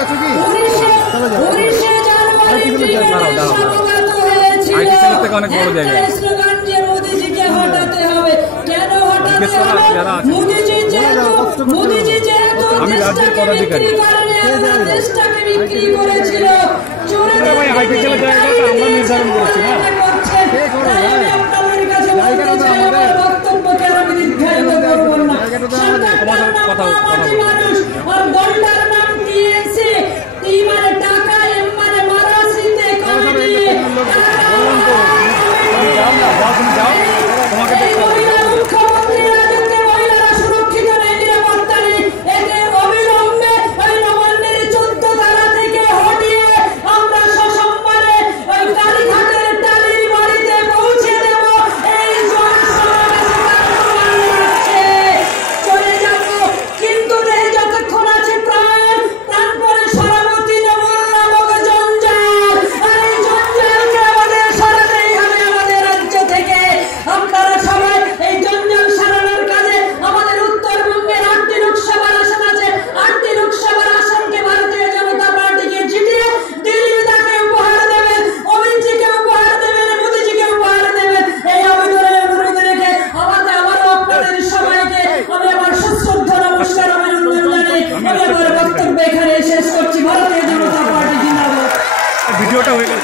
আছো কি? চলে যাও। আইটি সেলের দাঁড়াও দাঁড়াও। আইটি সেলের থেকে অনেক বড় জায়গা আমি রাজ্যের পদাধিকারী। আইটি সেলের জায়গাটা আমরা নির্ধারণ করছি না? জায়গাটা তো কথা কথা Welcome to ভিডিওটা হয়ে গেল।